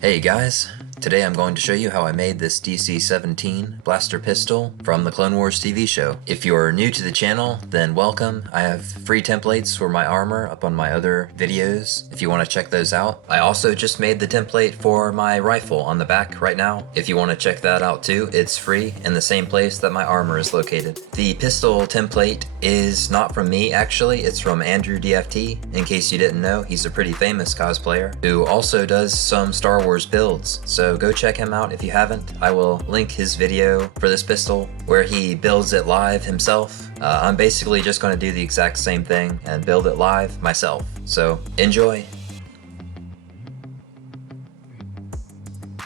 Hey guys, today I'm going to show you how I made this DC-17 blaster pistol from the Clone Wars TV show. If you're new to the channel, then welcome. I have free templates for my armor up on my other videos if you want to check those out. I also just made the template for my rifle on the back right now. If you want to check that out too, it's free in the same place that my armor is located. The pistol template is not from me actually, it's from AndrewDFT. In case you didn't know, he's a pretty famous cosplayer who also does some Star Wars builds, so go check him out if you haven't. I will link his video for this pistol where he builds it live himself. I'm basically just going to do the exact same thing and build it live myself, so enjoy!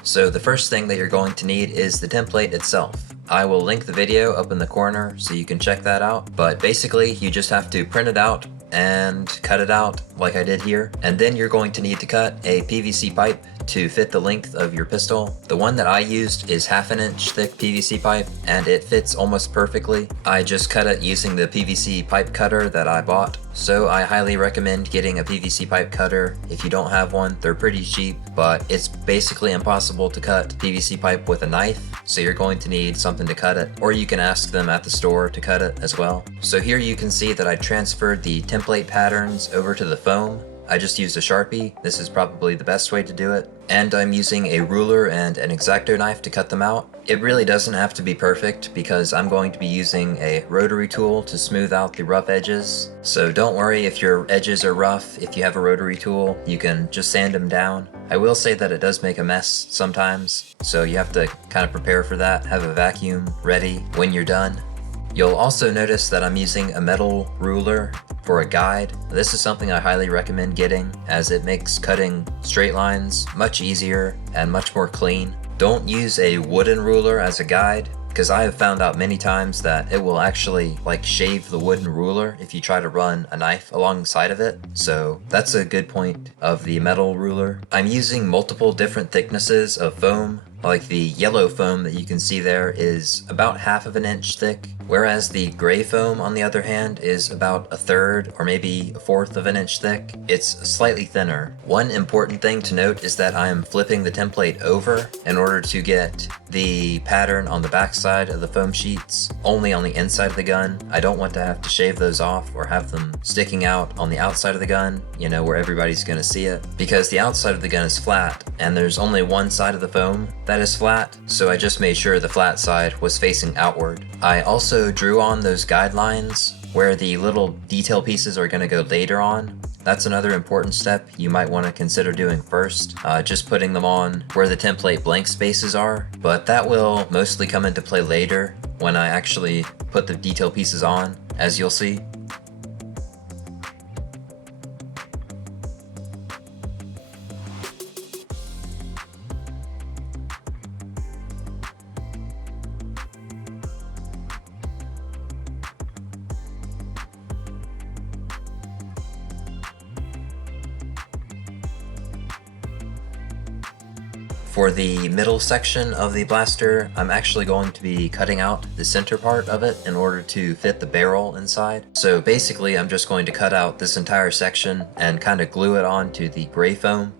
So the first thing that you're going to need is the template itself. I will link the video up in the corner so you can check that out, but basically you just have to print it out and cut it out like I did here, and then you're going to need to cut a PVC pipe to fit the length of your pistol. The one that I used is 1/2 inch thick PVC pipe and it fits almost perfectly. I just cut it using the PVC pipe cutter that I bought, so I highly recommend getting a PVC pipe cutter. If you don't have one, they're pretty cheap, but it's basically impossible to cut PVC pipe with a knife, so you're going to need something to cut it, or you can ask them at the store to cut it as well. So here you can see that I transferred the template patterns over to the foam. I just used a Sharpie, this is probably the best way to do it, and I'm using a ruler and an X-Acto knife to cut them out. It really doesn't have to be perfect because I'm going to be using a rotary tool to smooth out the rough edges, so don't worry if your edges are rough. If you have a rotary tool, you can just sand them down. I will say that it does make a mess sometimes, so you have to kind of prepare for that, have a vacuum ready when you're done. You'll also notice that I'm using a metal ruler for a guide. This is something I highly recommend getting as it makes cutting straight lines much easier and much more clean. Don't use a wooden ruler as a guide, because I have found out many times that it will actually shave the wooden ruler if you try to run a knife alongside of it. So that's a good point of the metal ruler. I'm using multiple different thicknesses of foam. Like the yellow foam that you can see there is about 1/2 inch thick, whereas the gray foam on the other hand is about 1/3 or maybe 1/4 inch thick. It's slightly thinner. One important thing to note is that I am flipping the template over in order to get the pattern on the back side of the foam sheets only on the inside of the gun. I don't want to have to shave those off or have them sticking out on the outside of the gun, you know, where everybody's gonna see it, because the outside of the gun is flat and there's only one side of the foam that is flat, so I just made sure the flat side was facing outward. I also drew on those guidelines where the little detail pieces are going to go later on. That's another important step you might want to consider doing first, just putting them on where the template blank spaces are, but that will mostly come into play later when I actually put the detail pieces on, as you'll see. For the middle section of the blaster, I'm actually going to be cutting out the center part of it in order to fit the barrel inside. So basically I'm just going to cut out this entire section and kind of glue it onto the gray foam.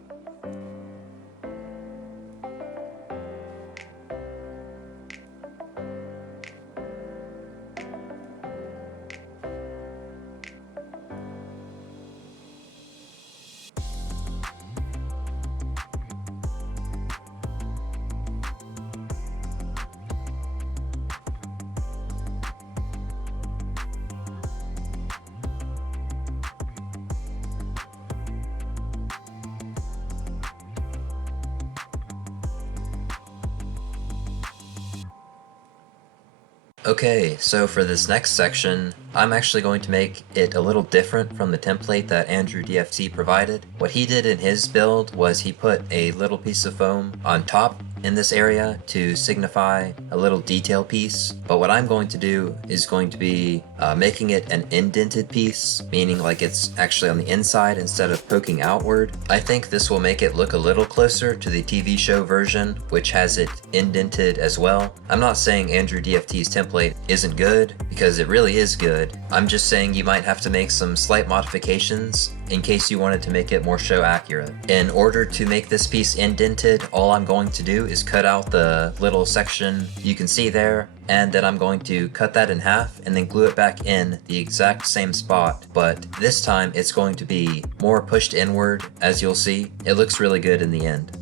Okay, so for this next section, I'm actually going to make it a little different from the template that AndrewDFT provided. What he did in his build was he put a little piece of foam on top in this area to signify a little detail piece, but what I'm going to do is going to be making it an indented piece, meaning like it's actually on the inside instead of poking outward. I think this will make it look a little closer to the TV show version, which has it indented as well. I'm not saying AndrewDFT's template isn't good, because it really is good. I'm just saying you might have to make some slight modifications in case you wanted to make it more show accurate. In order to make this piece indented, all I'm going to do is cut out the little section you can see there, and then I'm going to cut that in half and then glue it back in the exact same spot, but this time it's going to be more pushed inward. As you'll see, it looks really good in the end.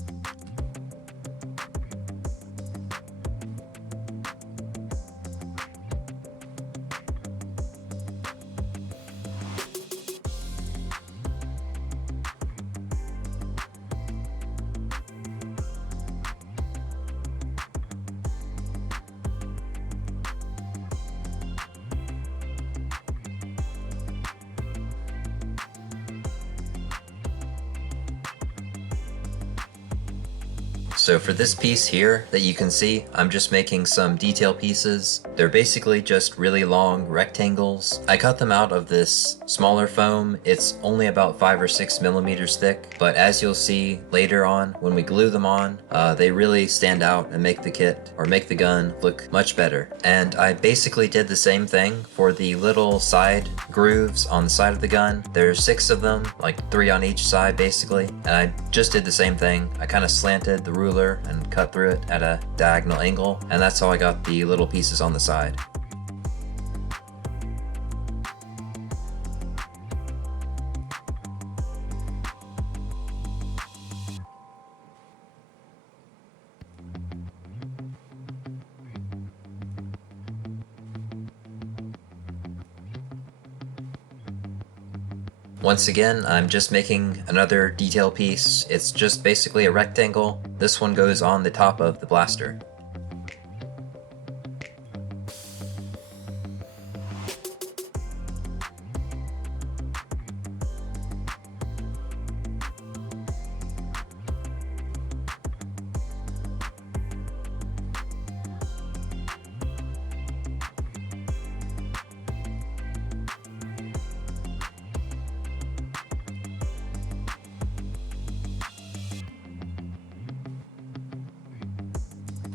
So for this piece here that you can see, I'm just making some detail pieces. They're basically just really long rectangles. I cut them out of this smaller foam. It's only about 5 or 6 millimeters thick, but as you'll see later on when we glue them on, they really stand out and make the kit, or make the gun, look much better. And I basically did the same thing for the little side grooves on the side of the gun. There's 6 of them, like 3 on each side basically, and I just did the same thing. I kind of slanted the ruler and cut through it at a diagonal angle, and that's how I got the little pieces on the side. Once again, I'm just making another detail piece. It's just basically a rectangle. This one goes on the top of the blaster.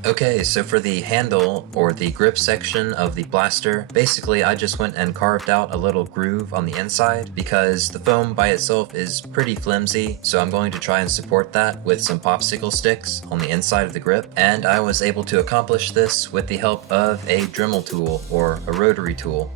Okay, so for the handle, or the grip section of the blaster, basically I just went and carved out a little groove on the inside because the foam by itself is pretty flimsy, so I'm going to try and support that with some popsicle sticks on the inside of the grip, and I was able to accomplish this with the help of a Dremel tool, or a rotary tool.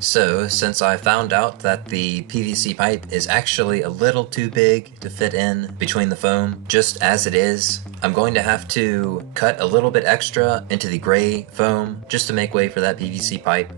So, since I found out that the PVC pipe is actually a little too big to fit in between the foam, just as it is, I'm going to have to cut a little bit extra into the gray foam just to make way for that PVC pipe.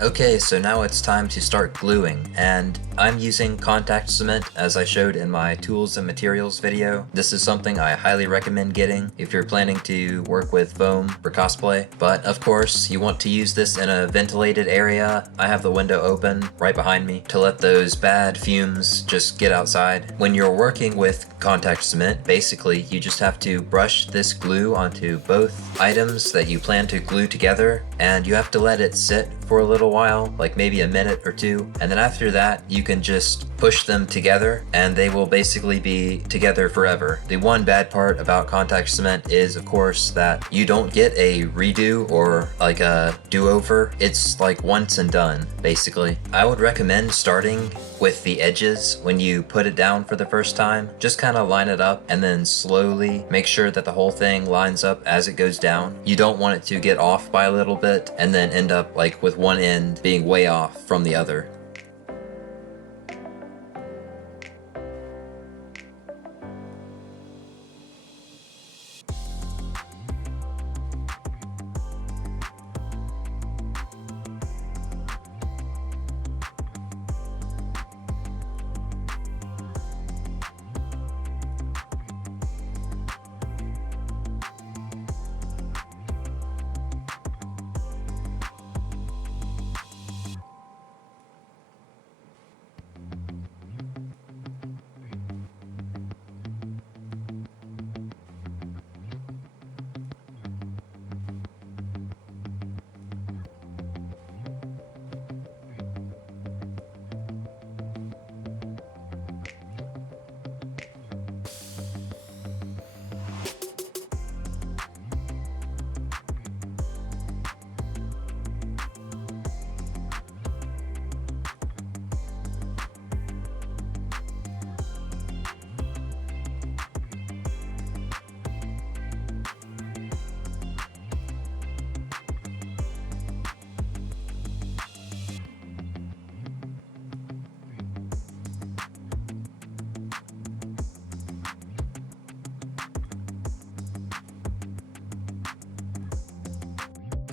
Okay, so now it's time to start gluing, and I'm using contact cement as I showed in my tools and materials video. This is something I highly recommend getting if you're planning to work with foam for cosplay, but of course you want to use this in a ventilated area. I have the window open right behind me to let those bad fumes just get outside. When you're working with contact cement, basically you just have to brush this glue onto both items that you plan to glue together, and you have to let it sit for a little while, like maybe a minute or two, and then after that you can just push them together and they will basically be together forever. The one bad part about contact cement is, of course, that you don't get a redo or like a do-over. It's like once and done, basically. I would recommend starting with the edges when you put it down for the first time. Just kind of line it up and then slowly make sure that the whole thing lines up as it goes down. You don't want it to get off by a little bit and then end up like with one end being way off from the other.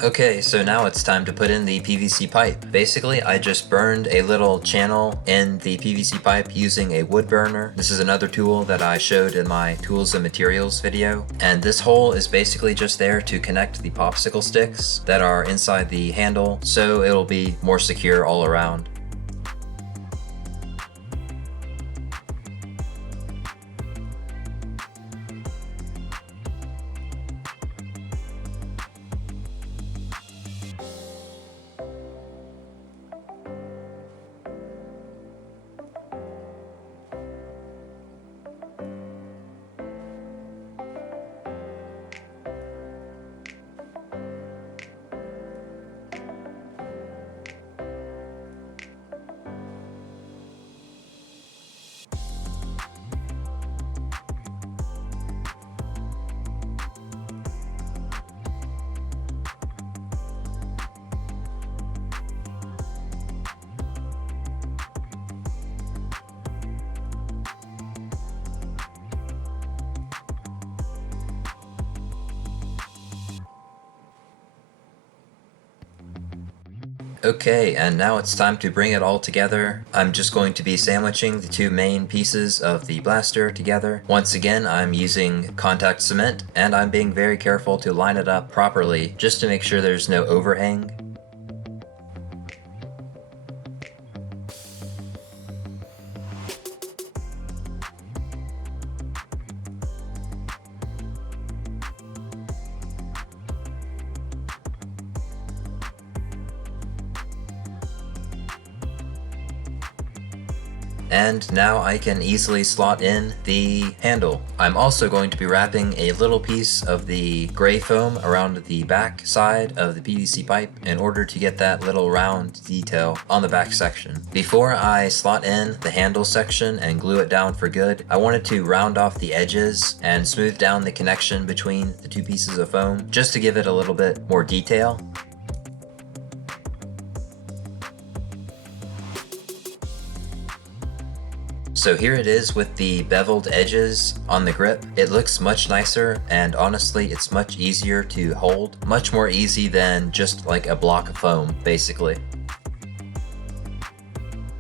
Okay, so now it's time to put in the PVC pipe. Basically, I just burned a little channel in the PVC pipe using a wood burner. This is another tool that I showed in my tools and materials video. And this hole is basically just there to connect the popsicle sticks that are inside the handle, so it'll be more secure all around. Okay, and now it's time to bring it all together. I'm just going to be sandwiching the two main pieces of the blaster together. Once again, I'm using contact cement, and I'm being very careful to line it up properly just to make sure there's no overhang. And now I can easily slot in the handle. I'm also going to be wrapping a little piece of the gray foam around the back side of the PVC pipe in order to get that little round detail on the back section. Before I slot in the handle section and glue it down for good, I wanted to round off the edges and smooth down the connection between the two pieces of foam just to give it a little bit more detail. So here it is with the beveled edges on the grip. It looks much nicer, and honestly it's much easier to hold. Much more easy than just like a block of foam, basically.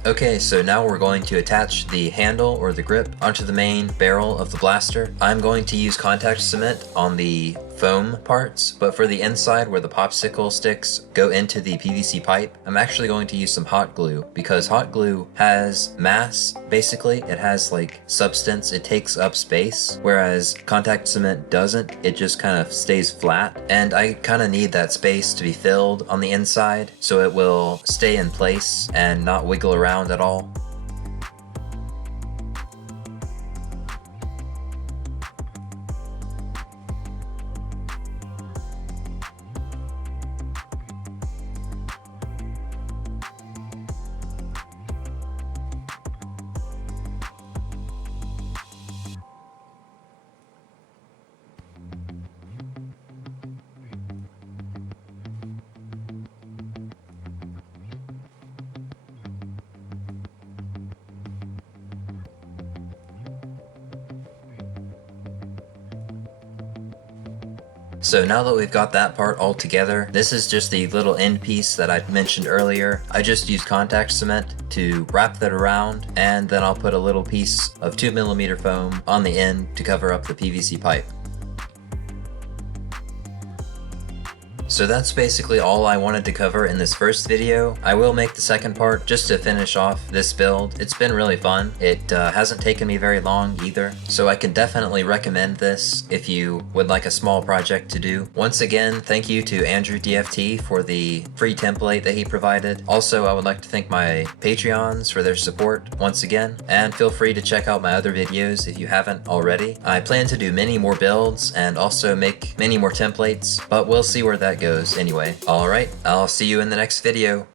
Okay, so now we're going to attach the handle or the grip onto the main barrel of the blaster. I'm going to use contact cement on the foam parts, but for the inside where the popsicle sticks go into the PVC pipe, I'm actually going to use some hot glue because hot glue has mass, basically. It has like substance, it takes up space, whereas contact cement doesn't. It just kind of stays flat, and I kind of need that space to be filled on the inside so it will stay in place and not wiggle around at all. So now that we've got that part all together, this is just the little end piece that I mentioned earlier. I just used contact cement to wrap that around, and then I'll put a little piece of 2mm foam on the end to cover up the PVC pipe. So that's basically all I wanted to cover in this first video. I will make the second part just to finish off this build. It's been really fun. It hasn't taken me very long either, so I can definitely recommend this if you would like a small project to do. Once again, thank you to AndrewDFT for the free template that he provided. Also, I would like to thank my Patreons for their support once again, and feel free to check out my other videos if you haven't already. I plan to do many more builds and also make many more templates, but we'll see where that goes anyway. Alright, I'll see you in the next video.